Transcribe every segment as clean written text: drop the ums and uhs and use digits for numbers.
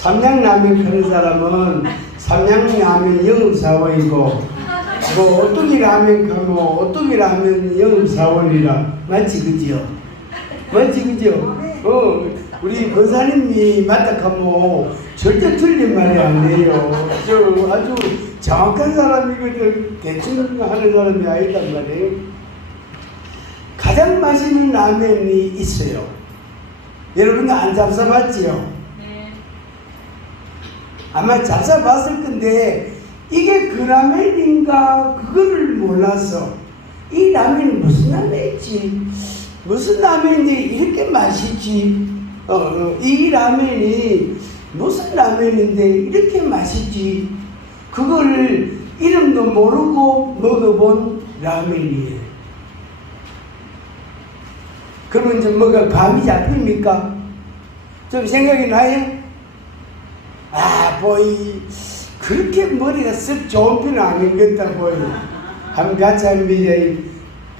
삼양라면 하는 사람은 삼양라면 영업사원이고, 뭐 오뚜기 라면 가면 오뚜기 라면 영업사원이라. 맞지, 그죠? 맞지, 그죠? 우리 권사님이 맞다 하면 절대 틀린 말이 안 돼요. 저 아주 정확한 사람이거든. 대충 하는 사람이 아니단 말이에요. 가장 맛있는 라면이 있어요. 여러분도 안 잡숴봤지요? 네. 아마 잡숴봤을 건데 이게 그 라면인가 그거를 몰라서 이 라면이 무슨 라면이지? 무슨 라면인데 이렇게 맛있지? 이 라면이 무슨 라면인데 이렇게 맛있지? 그거를 이름도 모르고 먹어본 라면이에요. 그러면 이제 뭐가 감이 잡힙니까? 좀 생각이 나요? 보이 그렇게 머리가 썩 좋은 편은 아닌 것 같다 보이. 한번 같이 합니다.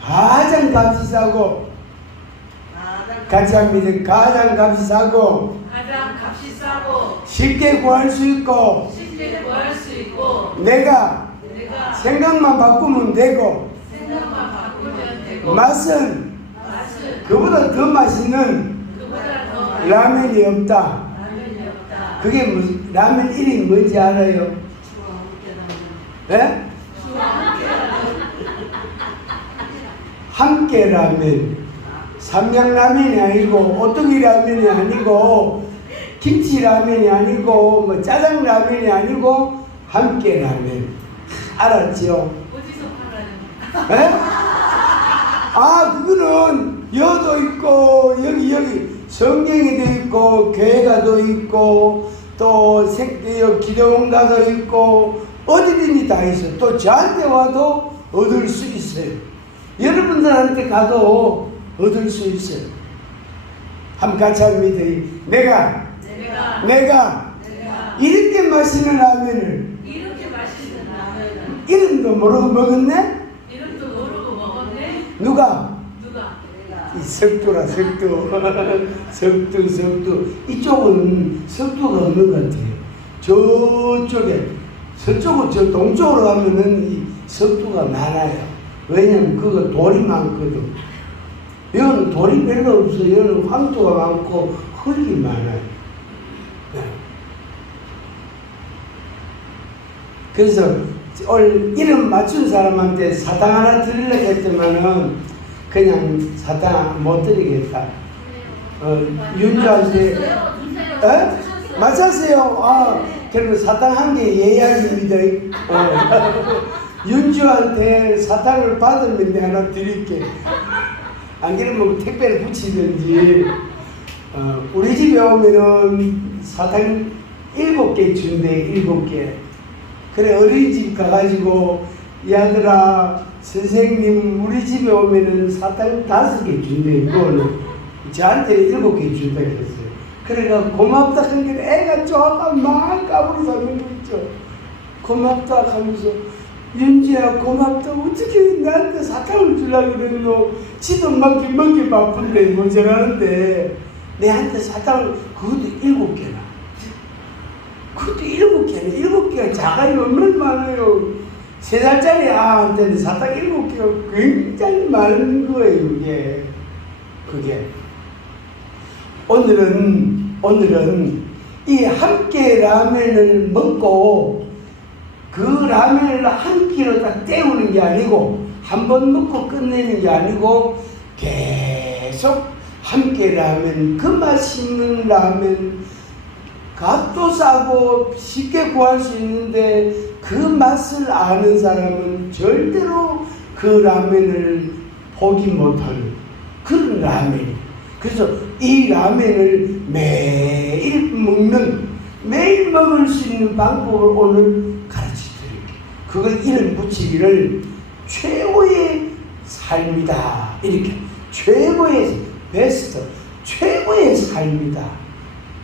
가장 값이 싸고 같이 합니다. 가장 값이 싸고 쉽게 구할 수 있고 내가 생각만 바꾸면 되고 맛은 그보다 더 맛있는 라면이 없다. 그게 무슨 라면 이름이 뭔지 알아요? 네? 함께 라면. 삼양라면이 아니고 오뚜기 라면이 아니고 김치 라면이 아니고 뭐 짜장 라면이 아니고 함께 라면. 알았죠? 어디서 팔아요? 네? 그거는 여도 있고 여기 성경에도 있고 교회가도 있고 또 기도원가도 있고 어디든지 다 있어요. 또 저한테 와도 얻을 수 있어요. 여러분들한테 가도 얻을 수 있어요. 한번 같이 합니다. 내가 이렇게 맛있는 라면을 이름도 모르고 먹었네? 누가? 이 석두라 석두. 석두 이쪽은 석두가 없는 것 같아요. 저쪽에 서쪽으로 저 동쪽으로 가면은 이 석두가 많아요. 왜냐면 그거 돌이 많거든. 여기는 돌이 별로 없어. 여기는 황토가 많고 흙이 많아요. 네. 그래서 오늘 이름 맞춘 사람한테 사탕 하나 드리려고 했더만은 그냥 사탕 못 드리겠다. 윤주한테 맞았어요. 그러면 사탕 한 개 예약입니다. 윤주한테 사탕을 받으면 내가 하나 드릴게. 안 그러면 택배를 붙이든지. 우리 집에 오면은 사탕 7개 준대. 7개. 그래 어린이집 가가지고 야들아 선생님 우리 집에 오면은 사탕 5개 준대. 이거는 저한테 7개 준다 그랬어요. 그래가 고맙다 한 게 애가 좋아가 막 까불이 잡는 거 있죠. 고맙다 하면서 윤지야 고맙다. 어떻게 나한테 사탕을 주려고 그랬노? 지도 먹기 바쁜데 모자라는데 내한테 사탕을 그것도 7개나. 그것도 7개나. 7개가 자가이 얼마나 많아요. 3살짜리 아한테는 사탕 7개가 굉장히 많은 거예요. 그게 오늘은 이 함께 라면을 먹고 그 라면을 한 끼로 딱 때우는 게 아니고 한 번 먹고 끝내는 게 아니고 계속 함께 라면, 그 맛있는 라면, 값도 싸고 쉽게 구할 수 있는데 그 맛을 아는 사람은 절대로 그 라면을 포기 못하는 그런 라면이에요. 그래서 이 라면을 매일 먹을 수 있는 방법을 오늘 가르쳐 드릴게요. 그걸 이름 붙이기를 최고의 삶이다. 이렇게 최고의 베스트, 최고의 삶이다.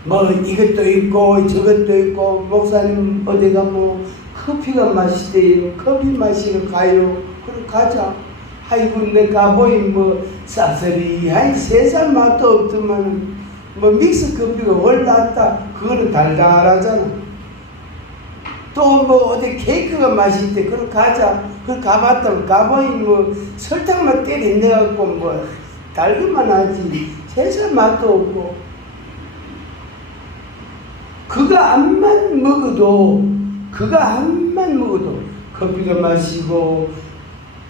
뭐 이것도 있고 저것도 있고 목사님 어디가 뭐 커피가 맛있대요. 커피 마시러 가요. 그래 가자. 아이고 내 가보이 뭐 쌉싸리 한 3살 맛도 없더만 뭐 믹스 커피가 올라왔다. 그거는 달달하잖아. 또 뭐 어디 케이크가 맛있대. 그럼 가자. 그럼 가봤다. 가보니 뭐 설탕만 때리 넣어갖고 뭐 달기만 하지. 세상 맛도 없고. 그거 암만 먹어도 커피도 마시고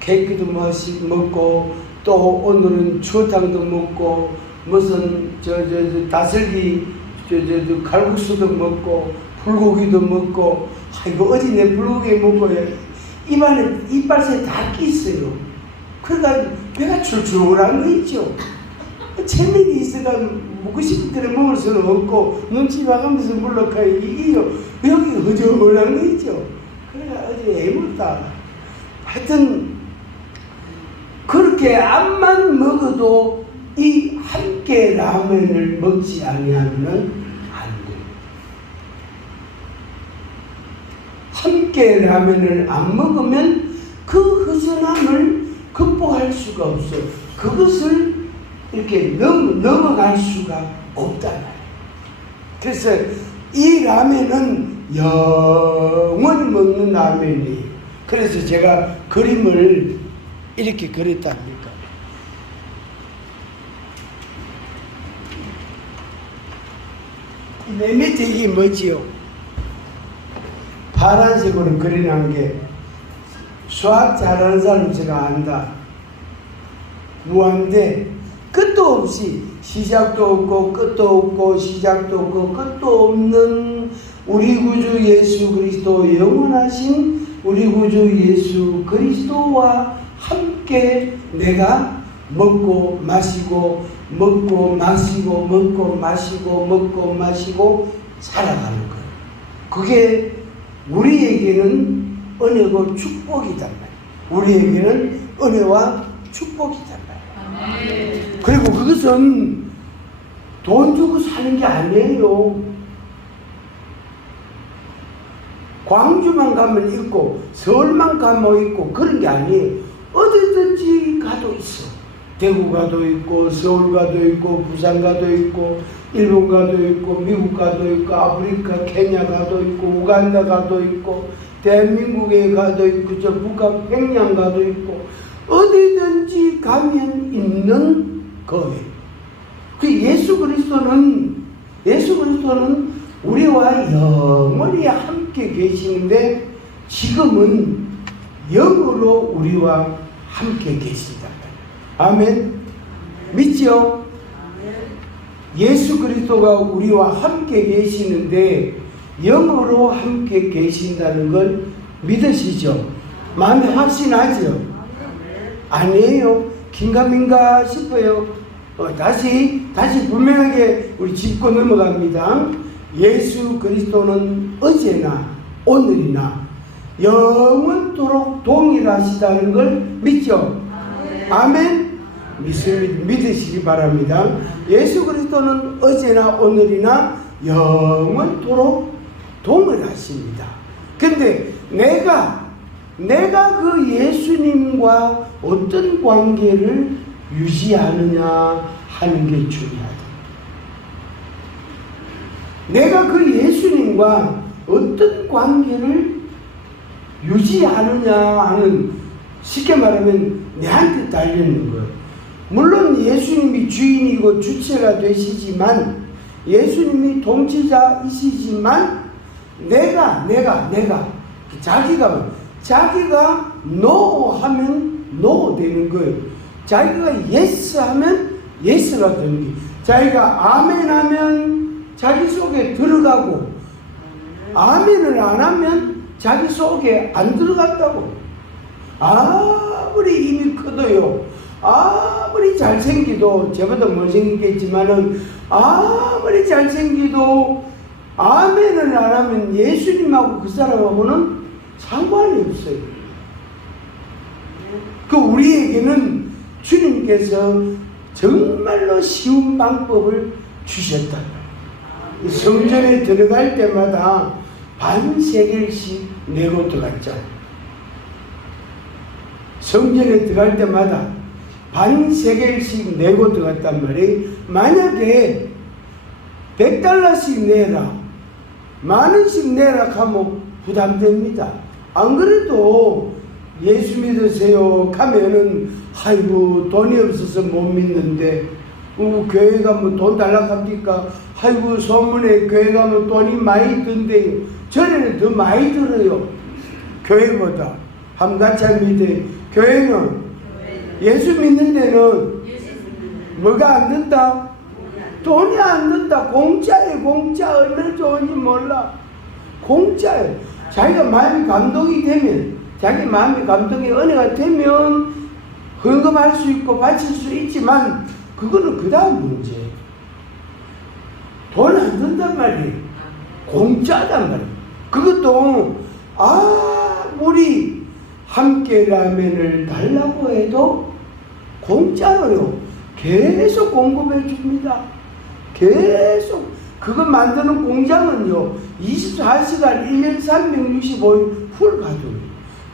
케이크도 먹고 또 오늘은 추어탕도 먹고 무슨 다슬기 칼국수도 먹고 불고기도 먹고 아이고 어제 내 불고기 먹고 입안에 이빨새 다 끼있어요. 그러니까 배가 출출한 거 있죠. 재미이 있어가 먹고 싶은 대로 먹을 수는 없고 눈치 봐가면서 물러가요. 이게요 여기 허전한 거 있죠. 그러니까 어제 애물다. 하여튼 그렇게 암만 먹어도 이 함께 라면을 먹지 아니하면 안 돼. 함께 라면을 안 먹으면 그 허전함을 극복할 수가 없어. 그것을 이렇게 넘어갈 수가 없단 말이에요. 그래서 이 라면은 영원히 먹는 라면이에요. 그래서 제가 그림을 이렇게 그렸답니까? 맨 밑에 이게 뭐지요? 파란색으로 그려놓은 게 수학 잘하는 사람 제가 안다. 무한대 끝도 없이 시작도 없고 끝도 없고 시작도 없고 끝도 없는 우리 구주 예수 그리스도 영원하신 우리 구주 예수 그리스도와 함께 내가 먹고 마시고 살아가는 거예요. 그게 우리에게는 은혜고 축복이단 말이에요. 우리에게는 은혜와 축복이단 말이에요. 그리고 그것은 돈 주고 사는 게 아니에요. 광주만 가면 있고 서울만 가면 있고 그런 게 아니에요. 어디든지 가도 있어. 대구 가도 있고 서울 가도 있고 부산 가도 있고 일본 가도 있고 미국 가도 있고 아프리카 케냐 가도 있고 우간다 가도 있고 대한민국에 가도 있고 저 북한 평양 가도 있고 어디든지 가면 있는 거예요. 그 예수 그리스도는 우리와 영원히 함께 계시는데 지금은 영으로 우리와 함께 계신다. 아멘. 믿죠? 예수 그리스도가 우리와 함께 계시는데 영으로 함께 계신다는 걸 믿으시죠? 마음에 확신하죠? 아니에요. 긴가민가 싶어요. 다시 분명하게 우리 짚고 넘어갑니다. 예수 그리스도는 어제나 오늘이나 영원토록 동일하시다는 걸 믿죠? 아멘. 믿으시기 바랍니다. 예수 그리스도는 어제나 오늘이나 영원토록 동일하십니다. 근데 내가 그 예수님과 어떤 관계를 유지하느냐 하는 게 중요하다. 내가 그 예수님과 어떤 관계를 유지하느냐 하는, 쉽게 말하면 내한테 달려있는 거예요. 물론 예수님이 주인이고 주체가 되시지만, 예수님이 통치자이시지만 내가 자기가 no 하면 no 되는 거예요. 자기가 yes 하면 yes가 되는 거예요. 자기가 아멘 하면 자기 속에 들어가고, 아멘을 안 하면 자기 속에 안 들어갔다고. 아무리 힘이 커도요, 아무리 잘생기도, 저보다 못생겼겠지만은 아무리 잘생기도 아멘을 안 하면 예수님하고 그 사람하고는 상관이 없어요. 그 우리에게는 주님께서 정말로 쉬운 방법을 주셨다. 성전에 들어갈 때마다 반세겔씩 내고 들어갔죠. 성전에 들어갈 때마다 반세겔씩 내고 들어갔단 말이에요. 만약에 $100씩 내라, 10,000원씩 내라 하면 부담됩니다. 안 그래도 예수 믿으세요 하면은 아이고 돈이 없어서 못 믿는데 교회 가면 돈 달라고 합니까? 아이고 소문에 교회 가면 돈이 많이 든대요. 전에는 더 많이 들어요. 교회보다. 한번 같이 믿어요. 교회는 예수 믿는 데는 뭐가 안 든다? 돈이 안 든다. 공짜예요. 공짜. 얼마나 좋은지 몰라. 공짜예요. 자기가 마음이 감동이 되면, 자기 마음이 감동이 은혜가 되면 헌금할 수 있고 바칠 수 있지만 그거는 그 다음 문제예요. 돈 안 든단 말이에요. 공짜단 말이에요. 그것도 우리 함께 라면을 달라고 해도 공짜로요. 계속 공급해 줍니다. 계속. 그거 만드는 공장은요 24시간 1년 365일 풀 가동이에요.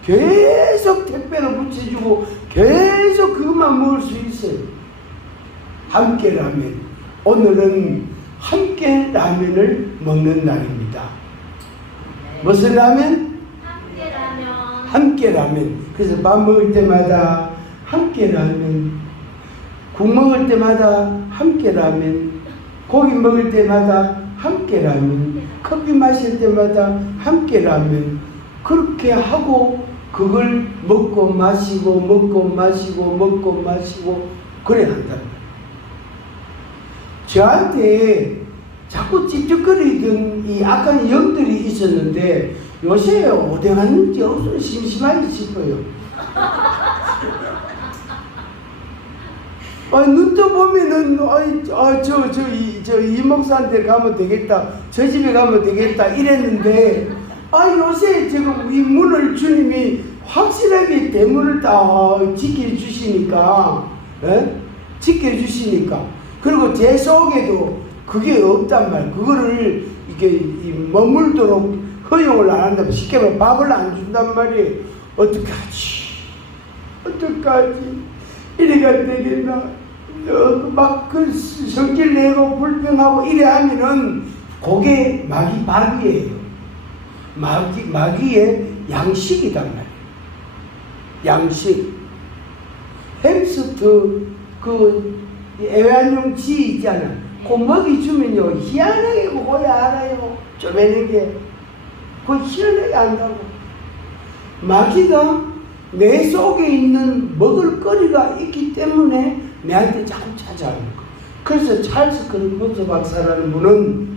계속 택배를 붙여주고 계속 그것만 먹을 수 있어요. 함께 라면. 오늘은 함께 라면을 먹는 날입니다. 무슨 라면? 함께 라면. 함께 라면. 그래서 밥 먹을 때마다 함께 라면, 국 먹을 때마다 함께 라면, 고기 먹을 때마다 함께 라면, 커피 마실 때마다 함께 라면. 그렇게 하고 그걸 먹고 마시고 먹고 마시고 먹고 마시고 그래야 한다. 저한테 자꾸 찝찝거리던 이 악한 영들이 있었는데 요새 어디 갔는지 없어 심심하게 싶어요. 눈 떠보면은 저 이 목사한테 가면 되겠다, 저 집에 가면 되겠다 이랬는데 요새 지금 이 문을 주님이 확실하게 대문을 딱 지켜주시니까, 지켜주시니까, 그리고 제 속에도 그게 없단 말이에요. 그거를 이게 머물도록 허용을 안 한다면, 쉽게 말하면 밥을 안 준단 말이에요. 어떡하지? 이래가 되겠나? 막 그 성질 내고 불평하고 이래 하면은 그게 마귀 밥이에요. 마귀의 양식이단 말이에요. 양식. 햄스터 그 애완용 쥐 있잖아. 그 먹이 주면요 희한하게 그거야 알아요. 쪼매는게 그거 희한하게 안다고. 마귀가 내 속에 있는 먹을 거리가 있기 때문에 내한테 자꾸 찾아오는 거. 그래서 찰스 크리퍼스 박사라는 분은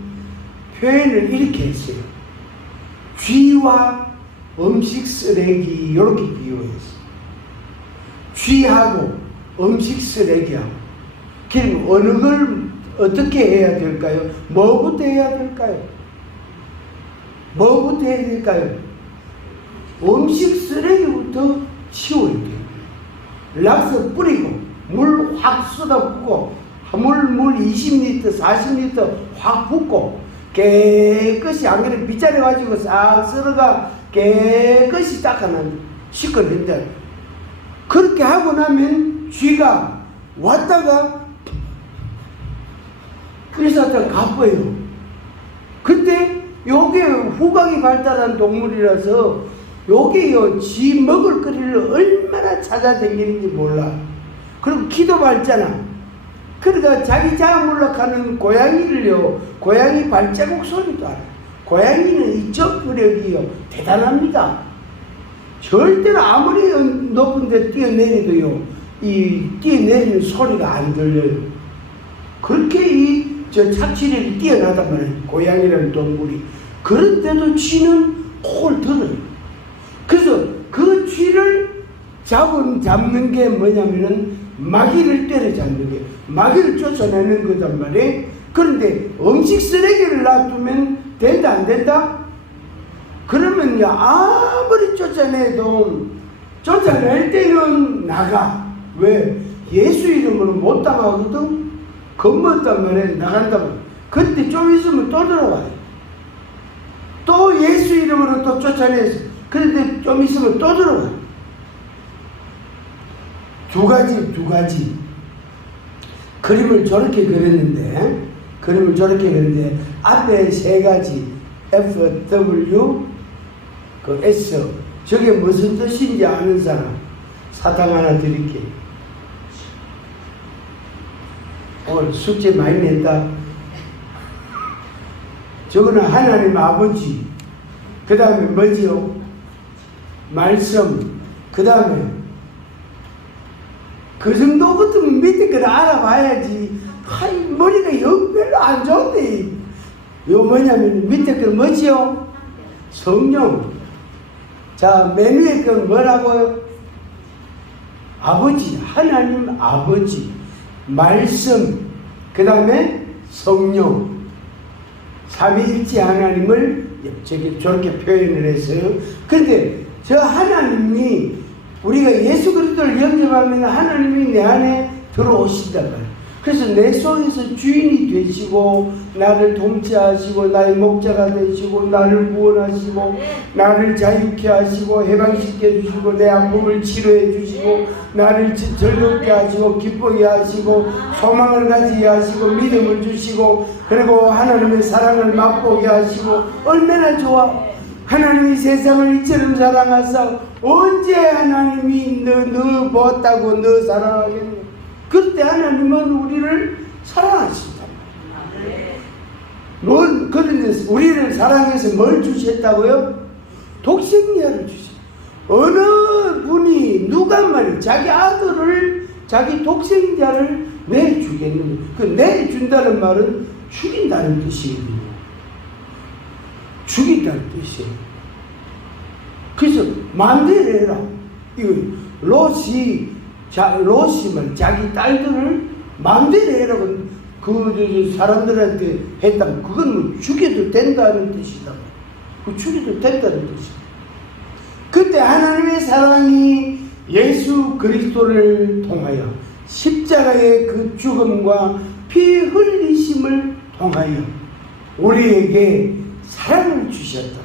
표현을 이렇게 했어요. 쥐와 음식 쓰레기 이렇게 비유했어요. 쥐하고 음식 쓰레기하고. 그럼 어느 걸 어떻게 해야 될까요? 뭐부터 해야 될까요? 뭐부터 해야 될까요? 음식 쓰레기부터 치워야 돼요. 락스 뿌리고 물 확 쏟아붓고 물 20리터 40리터 확 붓고 깨끗이, 안 그래 빗자루 가지고 싹 썰어가 깨끗이 닦아놓는 씻어낸다. 그렇게 하고 나면 쥐가 왔다가 그래서 가빠요. 근데 요게 후각이 발달한 동물이라서 요게요 쥐 먹을 거리를 얼마나 찾아다니는지 몰라. 그리고 기도 밟잖아. 그러니까 자기 자아물락하는 고양이를요, 고양이 발자국 소리도 알아. 고양이는 이 점프력이요 대단합니다. 절대로 아무리 높은 데 뛰어내리도요 이 뛰어내리는 소리가 안 들려요. 그렇게 저 착취력이 뛰어나단 말이에요. 고양이라는 동물이. 그런데도 쥐는 그걸 들어요. 그래서 그 쥐를 잡는 게 뭐냐면은 마귀를 때려잡는 게, 마귀를 쫓아내는 거단 말이에요. 그런데 음식 쓰레기를 놔두면 된다 안 된다? 그러면요 아무리 쫓아내도 쫓아낼 때는 나가. 왜? 예수 이름으로 못 당하거든. 겁먹었단 말이에요. 나간다고. 그때 좀 있으면 또 들어와요. 또 예수 이름으로 또 쫓아내서 그런데 좀 있으면 또 들어와요. 두 가지 그림을 저렇게 그렸는데, 그림을 저렇게 그리는데 앞에 세 가지 F, W, 그 S 저게 무슨 뜻인지 아는 사람 사탕 하나 드릴게. 오늘 숙제 많이 냈다. 저거는 하나님 아버지, 그 다음에 뭐지요? 말씀, 그 다음에 그 정도 같으면 밑에 걸 알아봐야지. 하이, 머리가 영 별로 안 좋네. 요 뭐냐면 밑에 걸 뭐지요? 성령. 자, 맨 위에 건 뭐라고요? 아버지, 하나님 아버지, 말씀, 그 다음에 성령. 삼위일체 하나님을 저렇게 표현을 했어요. 그런데 저 하나님이 우리가 예수 그리스도를 영접하면 하나님이 내 안에 들어오신단 말이에요. 그래서 내 속에서 주인이 되시고 나를 통치하시고 나의 목자가 되시고 나를 구원하시고 나를 자유케 하시고 해방시켜 주시고 내 아픔을 치료해 주시고 나를 즐겁게 하시고 기쁘게 하시고 소망을 가지게 하시고 믿음을 주시고 그리고 하나님의 사랑을 맛보게 하시고 얼마나 좋아. 하나님이 세상을 이처럼 사랑하사 언제 하나님이 너 보았다고 너 사랑하겠냐. 그때 하나님은 우리를 사랑하신다. 그런데 우리를 사랑해서 뭘 주셨다고요? 독생자를 주셨다. 어느 분이 누가 말이야 자기 아들을 자기 독생자를 내주겠느냐. 그 내준다는 말은 죽인다는 뜻이거든요. 죽인다는 뜻이에요. 그래서 마음대로 해라. 이거 롯이만 자기 딸들을 마음대로 해라고 그 사람들한테 했다면 그건 뭐 죽여도 된다는 뜻이다. 그 죽여도 된다는 뜻이다. 그때 하나님의 사랑이 예수 그리스도를 통하여 십자가의 그 죽음과 피 흘리심을 통하여 우리에게 사랑을 주셨다.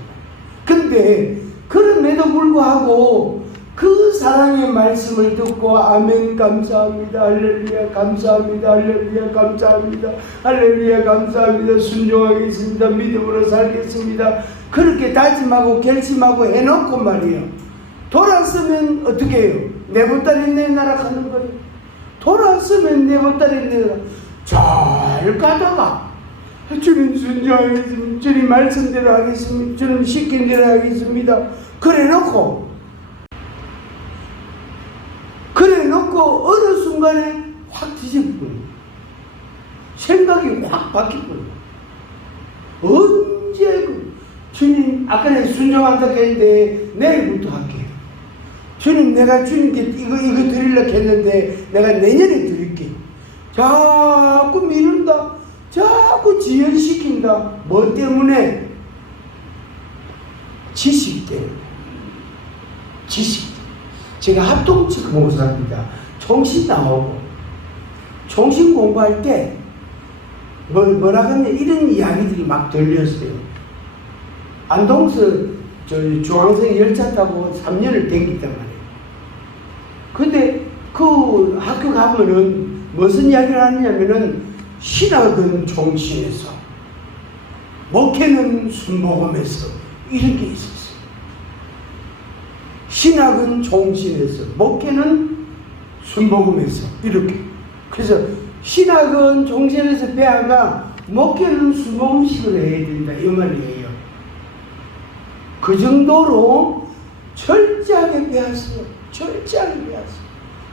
근데 그럼에도 불구하고 그 사랑의 말씀을 듣고 아멘 감사합니다 할렐루야 감사합니다 할렐루야 감사합니다 할렐루야 감사합니다 순종하겠습니다 믿음으로 살겠습니다 그렇게 다짐하고 결심하고 해놓고 말이에요. 돌아서면 어떻게 해요? 내 보따리 내놔라 하는 거예요. 돌아서면 내 보따리 내놔라. 잘 가다가 주님 순종하겠습니다. 주님 말씀대로 하겠습니다. 주님 시킨 대로 하겠습니다. 그래 놓고 어느 순간에 확 뒤집어요. 생각이 확 바뀌어요. 언제 주님 아까 내가 순종한다고 했는데 내일부터 할게요. 주님 내가 주님께 이거 드리려고 했는데 내가 내년에 드릴게요. 자꾸 미룬다. 자꾸 지연시킨다. 뭐 때문에? 지식 때문에. 지식. 제가 합동측 목사입니다. 총신 나오고 총신 공부할 때 뭐라 하냐 이런 이야기들이 막 들렸어요. 안동서 중앙선 열차 타고 3년을 댕겼단 말이에요. 근데 그 학교 가면은 무슨 이야기를 하느냐면은 신학은 총신에서 목회는 순복음에서 이런 게 있었어요. 신학은 총신에서 목회는 순복음에서 이렇게. 그래서 신학은 총신에서 배워가 목회는 순복음식으로 해야 된다 이 말이에요. 그 정도로 철저하게 배웠어요. 철저하게 배웠어요.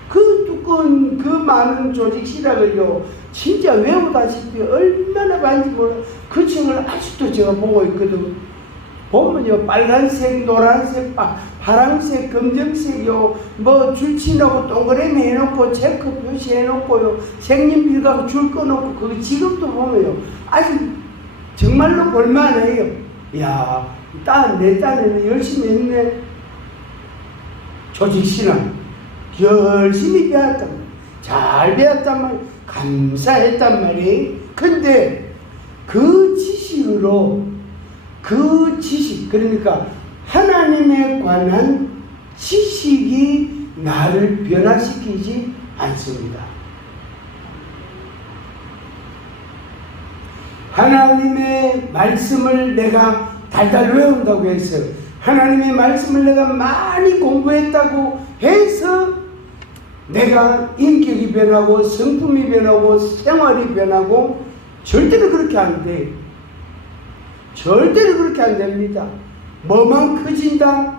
그 두꺼운 그 많은 조직 신학을요 진짜 외우다시피 얼마나 많이 몰라. 그 책을 아직도 제가 보고 있거든. 보면요 빨간색, 노란색, 파란색, 검정색요 뭐 줄치놓고 동그라미 해놓고 체크 표시해놓고요 생년필하고 줄 꺼놓고 그거 지금도 보면요 아직 정말로 볼만해요. 이야 내 딴에는 열심히 했네. 조직신학 열심히 배웠단 말이에요. 잘 배웠단 말이에요. 감사했단 말이에요. 근데 그 지식으로 그 지식 그러니까 하나님에 관한 지식이 나를 변화시키지 않습니다. 하나님의 말씀을 내가 달달 외운다고 해서 하나님의 말씀을 내가 많이 공부했다고 해서 내가 인격이 변하고 성품이 변하고 생활이 변하고 절대로 그렇게 안 돼. 절대로 그렇게 안 됩니다. 뭐만 커진다?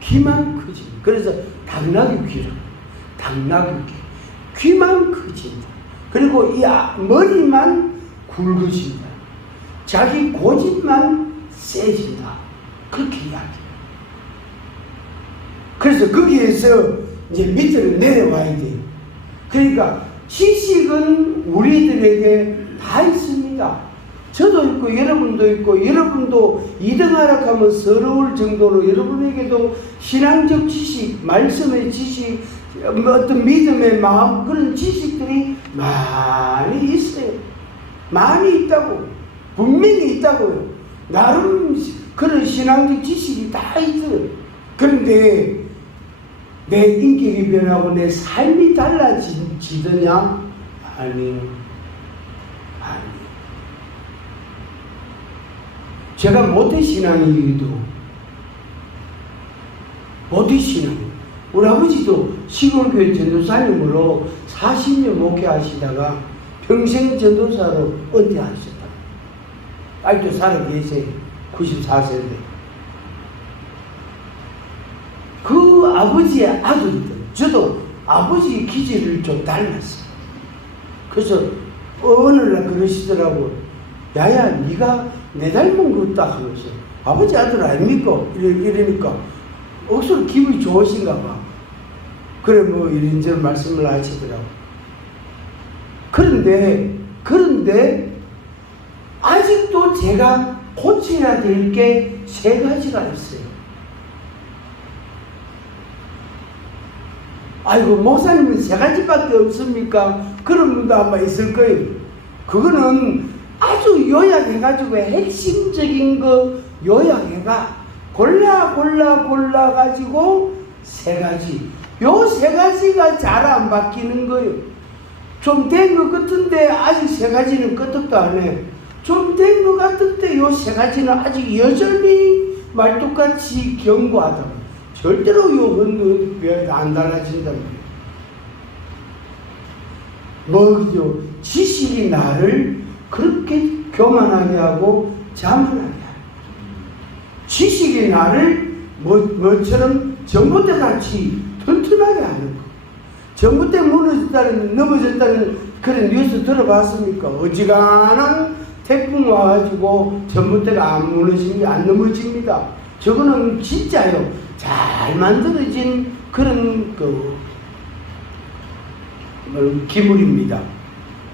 귀만 커진다. 그래서 당나귀 귀라. 당나귀 귀. 귀만 커진다. 그리고 이 머리만 굵어진다. 자기 고집만 세진다. 그렇게 이야기해요. 그래서 거기에서 이제 밑으로 내려와야 돼요. 그러니까 지식은 우리들에게 다 있습니다. 저도 있고 여러분도 있고 여러분도 2등 하락하면 서러울 정도로 여러분에게도 신앙적 지식, 말씀의 지식, 어떤 믿음의 마음 그런 지식들이 많이 있어요. 많이 있다고. 분명히 있다고요. 나름 그런 신앙적 지식이 다 있어요. 그런데 내 인격이 변하고 내 삶이 달라지더냐? 아니요. 아니요. 제가 모태신앙이기도 모태신앙. 우리 아버지도 시골교회 전도사님으로 40년 목회하시다가 평생 전도사로 은퇴하셨다. 아직도 살아 계세요. 94세인데. 그 아버지의 아들들, 저도 아버지 기질을 좀 닮았어요. 그래서 어느 날 그러시더라고. 야야, 네가 내 닮은 것다 하면서 아버지 아들 아닙니까? 이러니까 억수로 기분이 좋으신가 봐. 그래 뭐 이런저런 말씀을 하시더라고. 그런데 아직도 제가 고쳐야 될 게 3가지가 있어요. 아이고 목사님은 3가지밖에 없습니까? 그런 분도 아마 있을 거예요. 그거는 아주 요약해가지고 핵심적인 거 요약해가 골라가지고 3가지. 요 3가지가 잘 안 바뀌는 거예요. 좀 된 것 같은데 아직 3가지는 끄떡도 안 해. 좀 된 것 같은데 요 3가지는 아직 여전히 말뚝같이 견고하다. 절대로 요건 안 달라진단 말이에요. 뭐죠? 지식이 나를 그렇게 교만하게 하고 자만하게 하고, 지식이 나를 뭐처럼 전봇대 같이 튼튼하게 하는 거. 전봇대 넘어졌다는 그런 뉴스 들어봤습니까? 어지간한 태풍 와가지고 전봇대가 안 넘어집니다. 저거는 진짜요. 잘 만들어진 그런 기물입니다.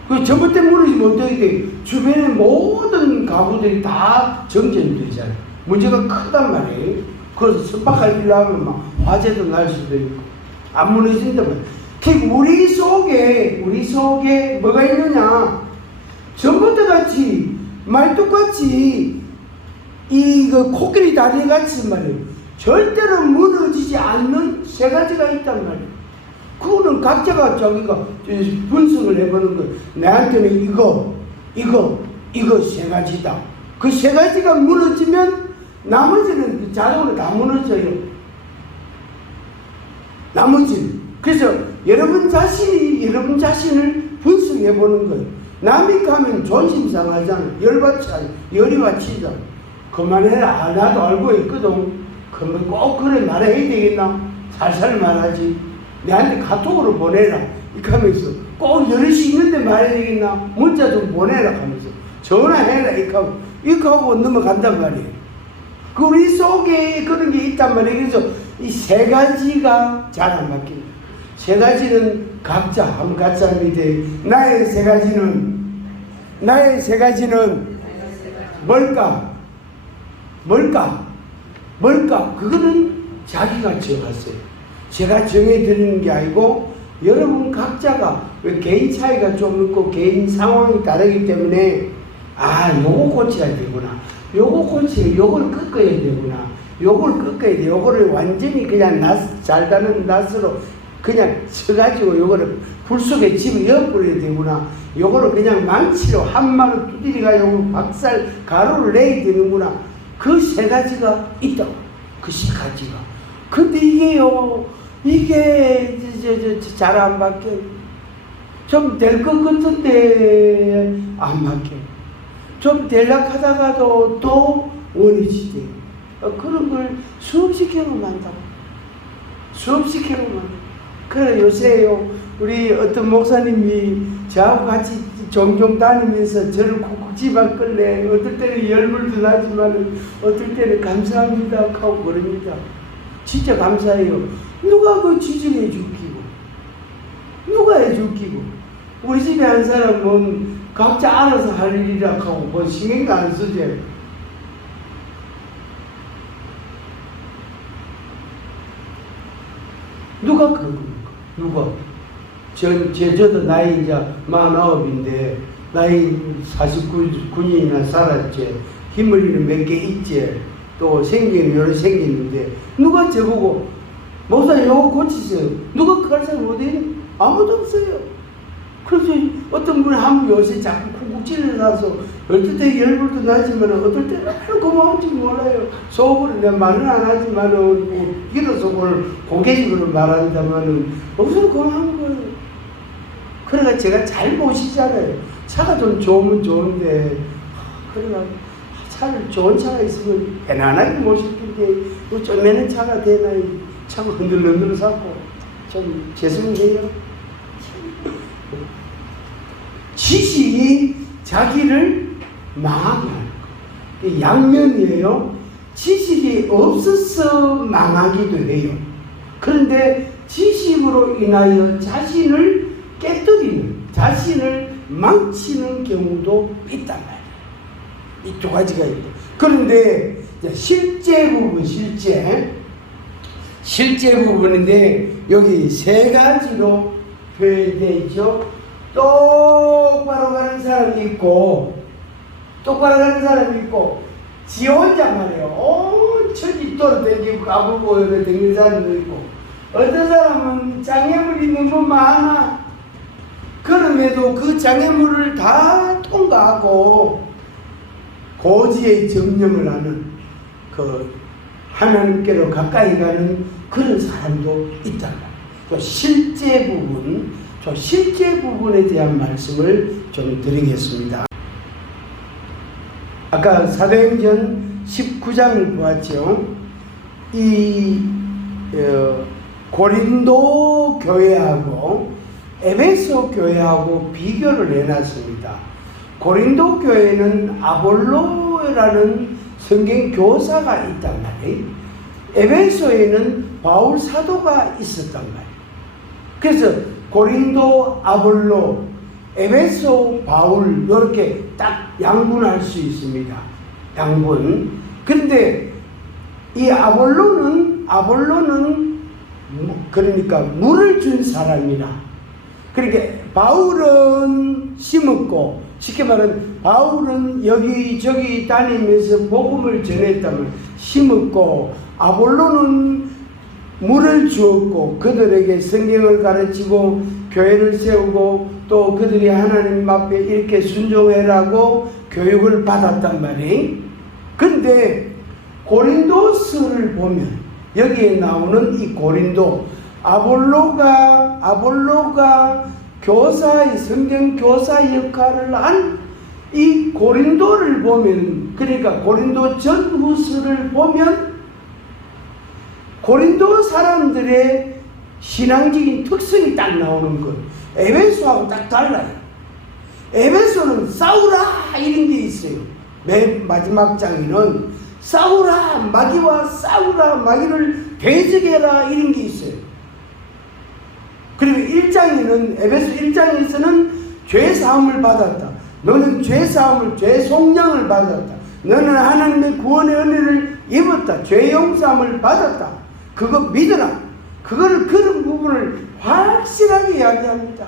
그 전봇대 무너지면 어떻게 돼? 주변의 모든 가구들이 다 정전이 되잖아요. 문제가 크단 말이에요. 그래서 선박할 일 하면 막 화재도 날 수도 있고 안 무너진단 말이에요. 우리 속에 뭐가 있느냐? 전봇대 같이 말뚝같이 코끼리 다리 같이 말이에요. 절대로 무너지지 않는 3가지가 있단 말이에요. 그거는 각자가 자기가 분석을 해보는 거예요. 내한테는 이거 3가지다. 그 3가지가 무너지면 나머지는 자동으로 다 무너져요. 나머지는. 그래서 여러분 자신을 분석해 보는 거예요. 남이 가면 존심 상하잖아. 열이 받치잖아. 그만해라. 나도 알고 있거든. 그러면 꼭 그래 말해야 되겠나? 살살 말하지. 내한테 카톡으로 보내라. 이렇게 하면서 꼭 여럿이 있는데 말해야 되겠나? 문자 좀 보내라 하면서 전화해라. 이렇게 하고 넘어간단 말이에요. 그 우리 속에 그런 게 있단 말이에요. 그래서 이 3가지가 잘 안 바뀝니다. 3가지는 각자 한 가짜입니다. 나의 3가지는 뭘까? 그거는 자기가 정했어요. 제가 정해드리는 게 아니고 여러분 각자가 개인 차이가 좀 있고 개인 상황이 다르기 때문에 요거 고쳐야 되구나. 요걸 꺾어야 되구나. 요걸 꺾어야 돼. 요거를 완전히 그냥 잘 가는 낫으로 그냥 쳐가지고 요거를 불 속에 집어넣어버려야 되구나. 요거를 그냥 망치로 한마로 두드리가 요거 박살 가루를 내야 되는구나. 그 세 가지가 있다. 그 세 가지가. 근데 이게요, 이게 잘 안 바뀌어요. 좀 될 것 같은데 안 바뀌어요. 좀 되려고 하다가도 또 원위치 돼요. 그런 걸 수없이 경험한다고. 수없이 경험한다고. 그래 요새요, 우리 어떤 목사님이 저하고 같이 종종 다니면서 저를 쿡쿡 집어 끌래. 어떨 때는 열불도 나지만 어떨 때는 감사합니다 하고 그럽니다. 진짜 감사해요. 누가 그 지지해 주기고, 누가 해 주기고. 우리 집에 한 사람은 각자 알아서 할 일이라 하고 뭐 신경도 안 쓰죠. 누가 그런 겁니까? 누가? 저도 나이 이제 49인데, 나이 49년이나 살았지. 힘을 잃은 몇 개 있지. 또 생기는 여러 생기는데, 누가 저보고, 목사님 요거 고치세요. 누가 그럴 사람 어디? 아무도 없어요. 그래서 어떤 분이 한 분 요새 자꾸 쿡쿡 찔러놔서, 어떨 때 열불도 나지만, 어떨 때는 고마운지 몰라요. 속으로 내가 말은 안 하지만은, 기도 속을 고개식으로 말한다면은, 무슨 고마운 거예요. 그러니까 제가 잘 모시잖아요. 차가 좀 좋으면 좋은데, 그러니까 차를 좋은 차가 있으면 편안하게 모실 텐데, 좀 매는 차가 되나, 차가 흔들흔들 샀고, 좀 죄송해요. 지식이 자기를 망하게 할 양면이에요. 지식이 없어서 망하기도 해요. 그런데 지식으로 인하여 자신을 깨뜨리는, 자신을 망치는 경우도 있단 말이에요. 이 두 가지가 있다. 그런데 실제 부분, 실제 부분인데 여기 세 가지로 표현되어 있죠. 똑바로 가는 사람이 있고, 똑바로 가는 사람이 있고, 지 혼자 말이에요. 천지 돌아다니고 까불고 이렇게 다니는 사람도 있고, 어떤 사람은 장애물이 너무 많아. 그럼에도 그 장애물을 다 통과하고 고지의 정령을 하는, 그 하나님께로 가까이 가는 그런 사람도 있다. 실제 부분에 대한 말씀을 좀 드리겠습니다. 아까 사도행전 19장을 보았죠. 이 고린도 교회하고 에베소 교회하고 비교를 해놨습니다. 고린도 교회는 아볼로라는 성경 교사가 있단 말이에요. 에베소에는 바울 사도가 있었단 말이에요. 그래서 고린도 아볼로, 에베소 바울 이렇게 딱 양분할 수 있습니다. 양분. 그런데 이 아볼로는 그러니까 물을 준 사람이라. 그러니까 바울은 심었고, 쉽게 말하면 바울은 여기저기 다니면서 복음을 전했다면 심었고, 아볼로는 물을 주었고 그들에게 성경을 가르치고 교회를 세우고 또 그들이 하나님 앞에 이렇게 순종해라고 교육을 받았단 말이에요. 근데 고린도서를 보면 여기에 나오는 이 고린도, 아볼로가 교사의 성경 교사 역할을 한 이 고린도를 보면, 그러니까 고린도 전후서를 보면 고린도 사람들의 신앙적인 특성이 딱 나오는 것. 에베소하고 딱 달라요. 에베소는 싸우라 이런 게 있어요. 맨 마지막 장에는 싸우라, 마귀와 싸우라, 마귀를 대적해라 이런 게 있어요. 그리고 1장에는, 에베소 1장에서는 죄사함을 받았다. 너는 죄사함을, 죄속량을 받았다. 너는 하나님의 구원의 은혜를 입었다. 죄용서함을 받았다. 그거 믿어라. 그거를, 그런 부분을 확실하게 이야기합니다.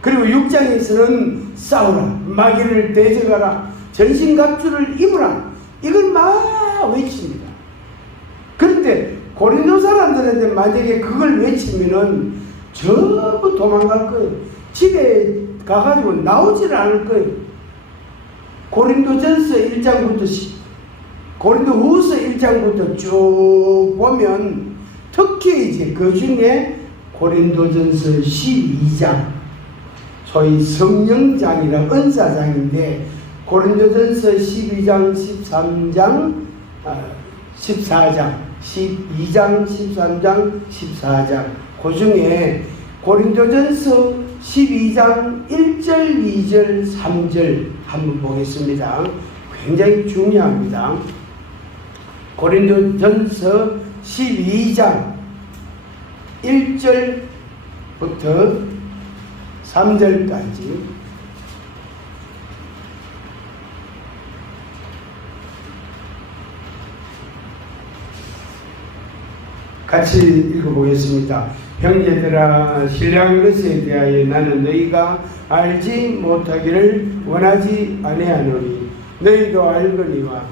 그리고 6장에서는 싸우라, 마귀를 대적하라, 전신갑주를 입으라. 이걸 막 외칩니다. 그런데 고린도 사람들한테 만약에 그걸 외치면은 전부 도망갈 거예요. 집에 가가지고 나오질 않을 거예요. 고린도전서 1장부터 고린도후서 1장부터 쭉 보면 특히 이제 그 중에 고린도전서 12장 소위 성령장이라 은사장인데 고린도전서 12장 13장 14장 12장 13장 14장 그 중에 고린도전서 12장 1절 2절 3절 한번 보겠습니다. 굉장히 중요합니다. 고린도전서 12장 1절부터 3절까지 같이 읽어보겠습니다. 형제들아, 신령한 것에 대하여 나는 너희가 알지 못하기를 원하지 아니하노니 너희도 알거니와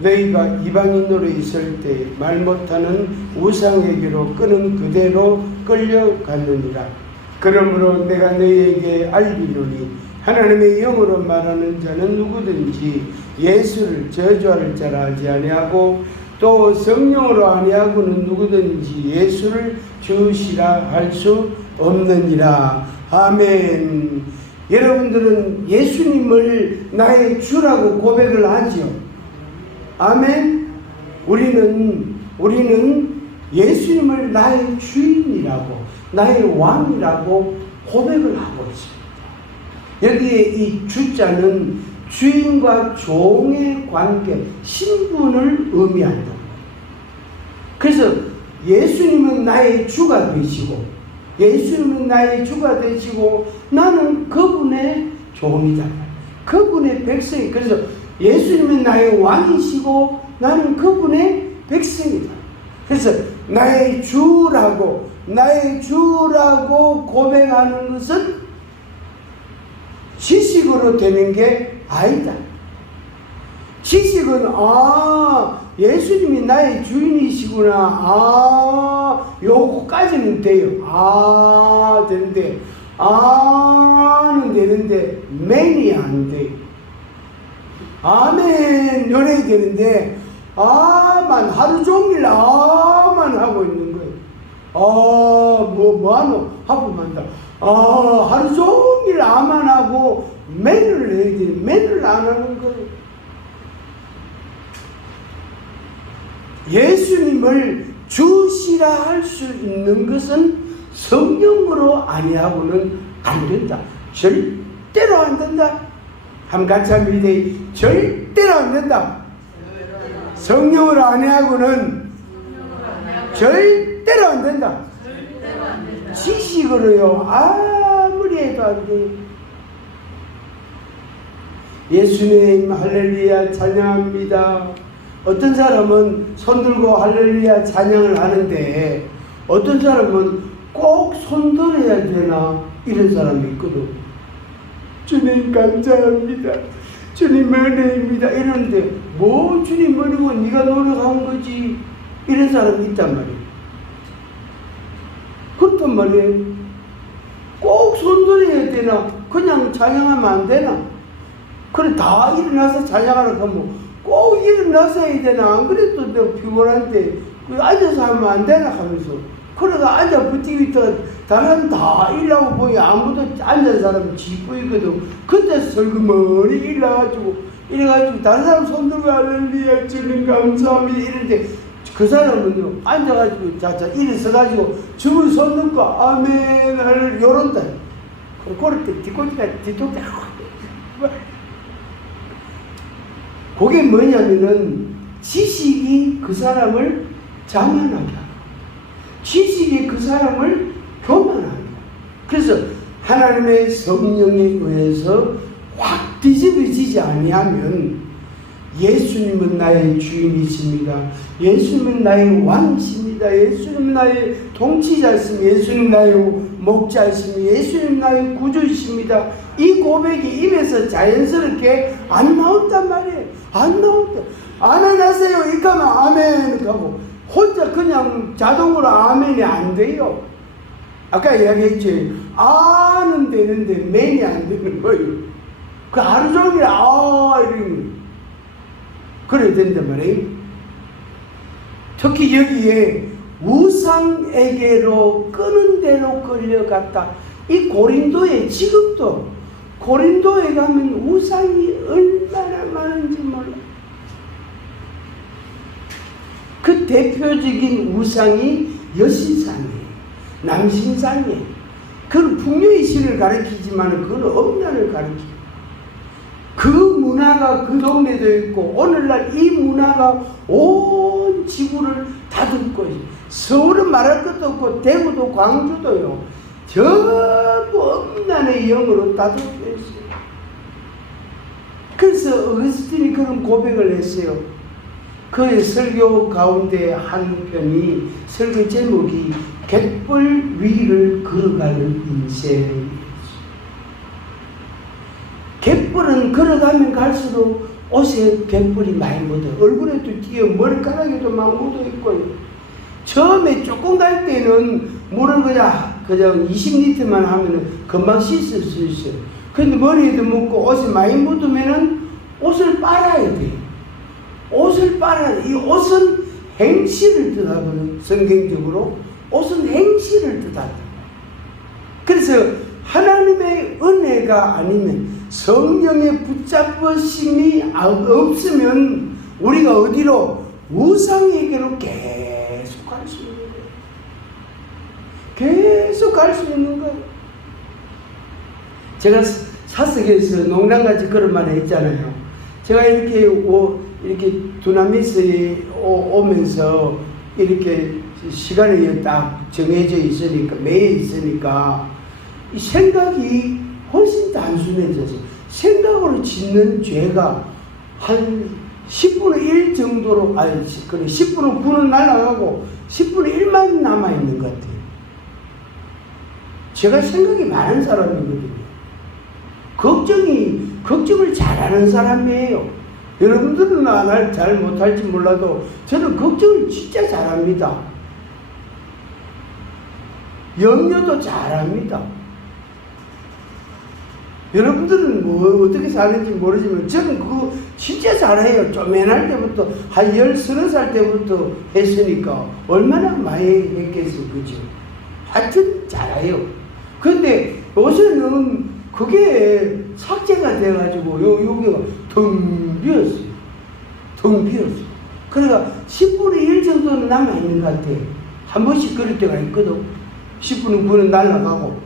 너희가 이방인으로 있을 때 말 못하는 우상에게로 끄는 그대로 끌려갔느니라. 그러므로 내가 너희에게 알리노니 하나님의 영으로 말하는 자는 누구든지 예수를 저주할 자라 하지 아니하고 또 성령으로 아니하고는 누구든지 예수를 주시라 할 수 없느니라. 아멘. 여러분들은 예수님을 나의 주라고 고백을 하지요. 아멘. 우리는 예수님을 나의 주인이라고, 나의 왕이라고 고백을 하고 있습니다. 여기에 이 주자는 주인과 종의 관계, 신분을 의미한다. 그래서 예수님은 나의 주가 되시고, 예수님은 나의 주가 되시고, 나는 그분의 종이다. 그분의 백성이. 그래서 예수님은 나의 왕이시고, 나는 그분의 백성이다. 그래서 나의 주라고 고백하는 것은 지식으로 되는 게 아니다. 지식은 예수님이 나의 주인이시구나. 요거까지는 돼요. 되는데 는 되는데 맨이 안 돼. 아멘 요래 되는데 하루 종일 하고 있는 거예요. 뭐하노? 하고 만다. 하루 종일 하고 맨을 해야 돼. 맨을 안 하는 거예요. 예수님을 주시라 할 수 있는 것은 성령으로 아니하고는 안 된다. 절대로 안 된다. 같이 한번 돼. 절대로 안 된다. 성령으로 아니하고는 절대로 안 된다. 지식으로요 아무리 해도 안 돼요. 예수님 할렐루야 찬양합니다. 어떤 사람은 손 들고 할렐루야 찬양을 하는데 어떤 사람은 꼭 손 들어야 되나 이런 사람이 있거든. 주님 감사합니다. 주님 은혜입니다. 이러는데 뭐 주님 은혜고 네가 노력한 거지. 이런 사람이 있단 말이에요. 그렇단 말이에요. 꼭 손들어야 되나? 그냥 찬양하면 안 되나? 그래 다 일어나서 찬양하라고 하면 꼭 일어나서 해야 되나? 안 그래도 내가 피곤한데 앉아서 하면 안 되나 하면서 그러다 앉아 버티고 있다가 다른 다 일하고 보니 아무도 앉은 사람이 지뿌이거든. 그때 설그머니 이래가지고 다른 사람 손 들고 할렐루야 주님 감사합니다 이런데 그 사람은요 앉아가지고 자자 일어서가지고 주문 손 넣고 아멘 할렐루야 요런다. 그럴 때 뒤통수가 그게 뭐냐면은 지식이 그 사람을 자만하게 하고 지식이 그 사람을 교만하게 하고 그래서 하나님의 성령에 의해서 확 뒤집어지지 아니하면 예수님은 나의 주인이십니다. 예수님은 나의 왕이십니다. 예수님은 나의 통치자이십니다. 예수님은 나의 목자이십니다. 예수님은 나의 구주이십니다. 이 고백이 입에서 자연스럽게 안 나온단 말이에요. 안 나온다. 아멘 하세요. 이렇게 하면 아멘 하고 혼자 그냥 자동으로 아멘이 안 돼요. 아까 이야기했지. 아는 되는데 맨이 안 되는 거예요. 그 하루 종일 이러면 그래야 된단 말이에요. 특히 여기에 우상에게로 끄는 대로 끌려갔다. 이 고린도에 지금도 고린도에 가면 우상이 얼마나 많은지 몰라. 그 대표적인 우상이 여신상이에요. 남신상이에요. 그건 풍요의 신을 가리키지만 그건 엄난을 가리켜요. 그 문화가 그 동네도 있고 오늘날 이 문화가 온 지구를 다듬고 있어요. 서울은 말할 것도 없고 대구도 광주도요. 전부 엄난의 영으로 다듬고 있어요. 그래서 어거스틴이 그런 고백을 했어요. 그의 설교 가운데 한 편이 설교 제목이 갯벌 위를 걸어가는 인생. 갯벌은 걸어가면 갈수록 옷에 갯벌이 많이 묻어. 얼굴에도 띄어 머리카락에도 막 묻어 있고. 처음에 조금 갈 때는 물을 그냥 20리터만 하면은 금방 씻을 수 있어요. 근데 머리에도 묻고 옷에 많이 묻으면은 옷을 빨아야 돼. 옷을 빨아야 돼. 이 옷은 행실을 뜻하거든. 성경적으로 옷은 행실을 뜻한다. 그래서 하나님의 은혜가 아니면 성령의 붙잡으심이 없으면 우리가 어디로? 우상에게로 계속 갈 수 있는 거예요. 계속 갈 수 있는 거예요. 제가 사석에서 농담같이 그런 말 했잖아요. 제가 이렇게 두나미에서 오면서 이렇게 시간이 딱 정해져 있으니까, 매일 있으니까 이 생각이 훨씬 단순해져서 생각으로 짓는 죄가 한 10분의 1 정도로, 아니, 10분의 9는 날아가고 10분의 1만 남아있는 것 같아요. 제가 생각이 많은 사람이거든요. 걱정을 잘하는 사람이에요. 여러분들은 잘 못할지 몰라도 저는 걱정을 진짜 잘합니다. 염려도 잘합니다. 여러분들은 뭐 어떻게 사는지 모르지만 저는 그거 진짜 잘해요. 쪼맨할 때부터 한 10-30살 때부터 했으니까 얼마나 많이 했겠어. 그죠? 하여튼 잘해요. 근데 요새는 그게 삭제가 돼가지고 여기가 텅 비었어요. 텅 비었어요. 그러니까 10분의 1 정도는 남아있는 것 같아요. 한 번씩 그럴 때가 있거든. 10분의 9는 날아가고.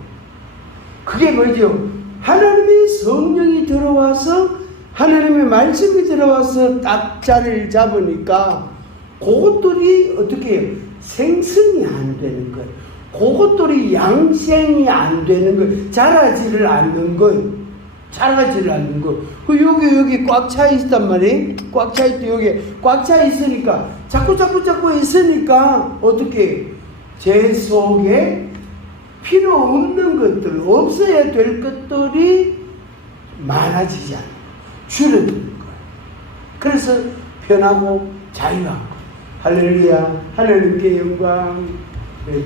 그게 뭐죠? 하나님의 성령이 들어와서 하나님의 말씀이 들어와서 딱 자리를 잡으니까 그것들이 어떻게 해요? 생성이 안 되는 거예요. 그것들이 양생이 안 되는 거예요. 자라지를 않는 거예요. 자라지를 않는 거예요. 여기 꽉 차 있단 말이에요. 꽉 차 있대. 여기 꽉 차 있으니까 자꾸 있으니까 어떻게 제 속에 필요 없는 것들, 없어야 될 것들이 많아지지 않아요. 줄어드는 거예요. 그래서 편하고 자유하고, 할렐루야, 하나님께 영광,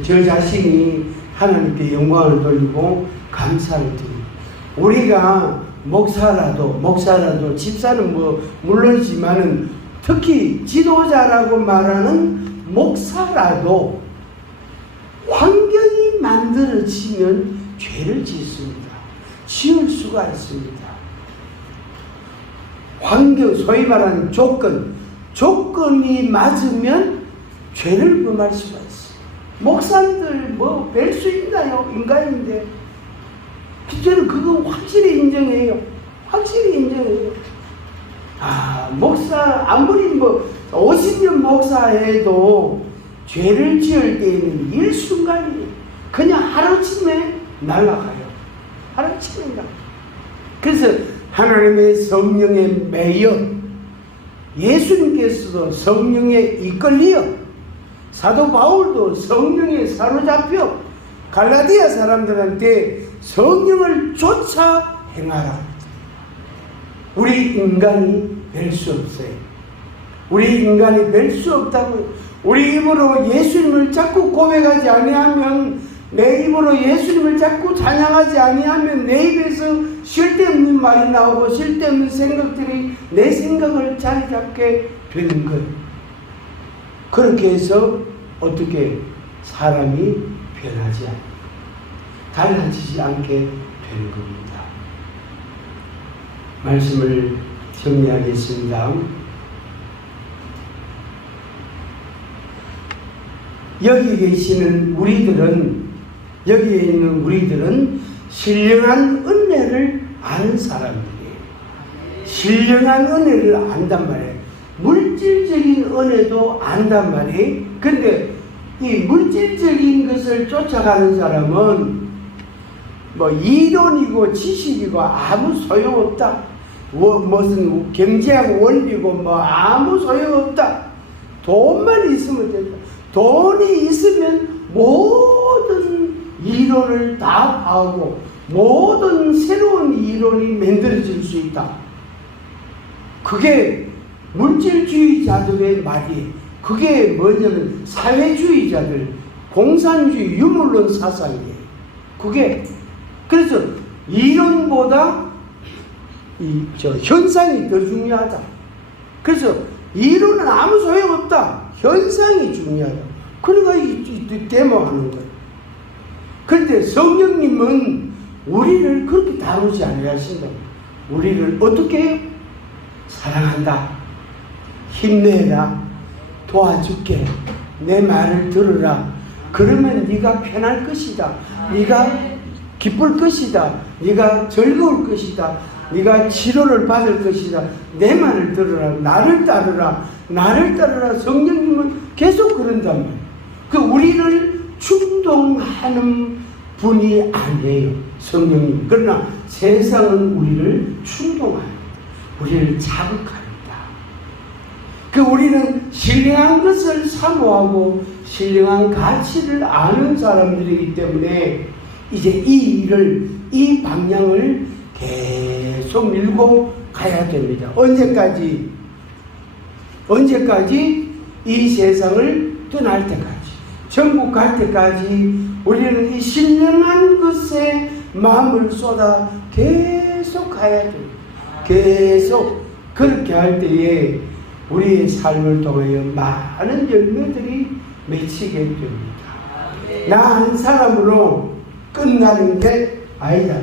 저 자신이 하나님께 영광을 돌리고 감사를 드립니다. 우리가 목사라도 집사는 물론이지만은 특히 지도자라고 말하는 목사라도 환경이 만들어지면 죄를 짓습니다. 지을 수가 있습니다. 환경, 소위 말하는 조건이 맞으면 죄를 범할 수가 있어요. 목사님들 뵐 수 있나요? 인간인데. 저는 그거 확실히 인정해요. 목사, 아무리 50년 목사해도 죄를 지을 때에는 일순간이에요. 그냥 하루쯤에 날아가요. 그래서 하나님의 성령에 매여 예수님께서도 성령에 이끌리어 사도 바울도 성령에 사로잡혀 갈라디아 사람들한테 성령을 쫓아 행하라. 우리 인간이 될 수 없어요. 우리 인간이 될 수 없다고요. 우리 입으로 예수님을 자꾸 고백하지 아니하면 내 입으로 예수님을 자꾸 찬양하지 아니하면 내 입에서 쓸데없는 말이 나오고 쓸데없는 생각들이 내 생각을 자리 잡게 되는 거예요. 그렇게 해서 어떻게 사람이 변하지 않고 달라지지 않게 되는 겁니다. 말씀을 정리하겠습니다. 여기 계시는 우리들은, 여기에 있는 우리들은 신령한 은혜를 아는 사람이에요. 신령한 은혜를 안단 말이에요. 물질적인 은혜도 안단 말이에요. 근데 이 물질적인 것을 쫓아가는 사람은 뭐 이론이고 지식이고 아무 소용없다. 무슨 경제학 원리고 뭐 아무 소용없다. 돈만 있으면 된다. 돈이 있으면 모든 이론을 다 파고 모든 새로운 이론이 만들어질 수 있다. 그게 물질주의자들의 말이에요. 그게 뭐냐면 사회주의자들, 공산주의, 유물론 사상이에요. 그게 그래서 이론보다 현상이 더 중요하다. 그래서 이론은 아무 소용없다. 현상이 중요하다. 그러니까 이 데모하는 거예요. 그런데 성령님은 우리를 그렇게 다루지 아니하신다. 우리를 어떻게 해요? 사랑한다. 힘내라. 도와줄게. 내 말을 들으라. 그러면 네가 편할 것이다. 네가 기쁠 것이다. 네가 즐거울 것이다. 네가 치료를 받을 것이다. 내 말을 들으라. 나를 따르라. 나를 따르라. 성령님은 계속 그런단 말이에요. 그 우리를 충동하는 분이 아니에요. 성령님. 그러나 세상은 우리를 충동합니다. 우리를 자극합니다. 그 우리는 신령한 것을 사모하고 신령한 가치를 아는 사람들이기 때문에 이제 이 일을, 이 방향을 계속 밀고 가야 됩니다. 언제까지? 이 세상을 떠날 때까지, 천국 갈 때까지 우리는 이 신령한 것에 마음을 쏟아 계속 가야 됩니다. 계속 그렇게 할 때에 우리의 삶을 통하여 많은 열매들이 맺히게 됩니다. 나 한 사람으로 끝나는 게 아니다.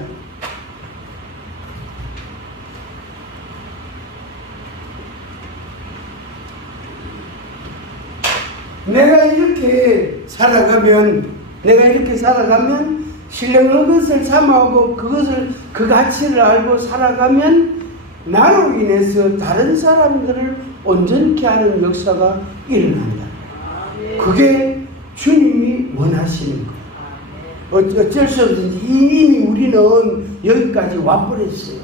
내가 이렇게 살아가면 신령한 것을 사모하고 그 가치를 알고 살아가면 나로 인해서 다른 사람들을 온전케 하는 역사가 일어난다. 그게 주님이 원하시는 거예요. 어쩔 수 없이 이미 우리는 여기까지 와버렸어요.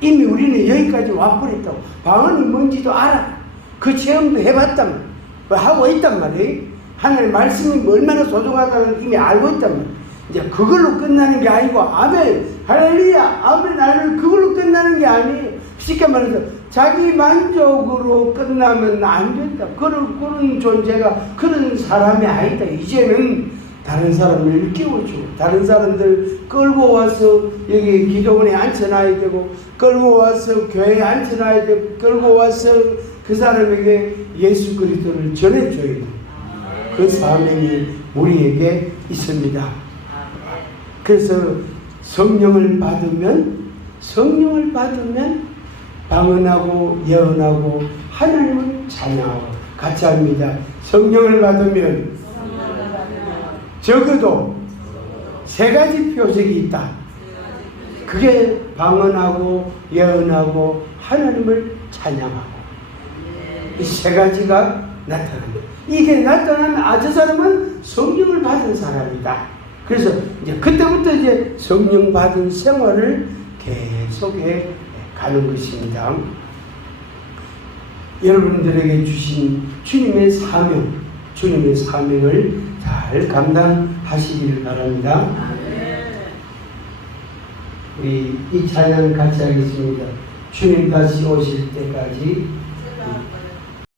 이미 우리는 여기까지 와버렸다고. 방언이 뭔지도 알아. 그 체험도 해봤단 말이에요. 하고 있단 말이에요. 하나님의 말씀이 얼마나 소중하다는 걸 이미 알고 있단 말이에요. 이제 그걸로 끝나는 게 아니고, 아멘, 할렐루야, 아멘, 할렐루야, 그걸로 끝나는 게 아니에요. 쉽게 말해서 자기 만족으로 끝나면 안 된다. 그런 존재가, 그런 사람이 아니다. 이제는 다른 사람을 깨워주고, 다른 사람들 끌고 와서 여기 기도원에 앉혀놔야 되고, 끌고 와서 교회에 앉혀놔야 되고, 끌고 와서 그 사람에게 예수 그리스도를 전해줘야 돼. 그 사명이 우리에게 있습니다. 그래서 성령을 받으면 방언하고 예언하고 하나님을 찬양하고 같이 합니다. 성령을 받으면 적어도 세 가지 표적이 있다. 그게 방언하고 예언하고 하나님을 찬양하고 이 세 가지가 나타납니다. 이게 나타나면 저 사람은 성령을 받은 사람이다. 그래서 이제 그때부터 이제 성령 받은 생활을 계속해 가는 것입니다. 여러분들에게 주신 주님의 사명을 잘 감당하시기를 바랍니다. 우리 이 찬양 같이 하겠습니다. 주님 다시 오실 때까지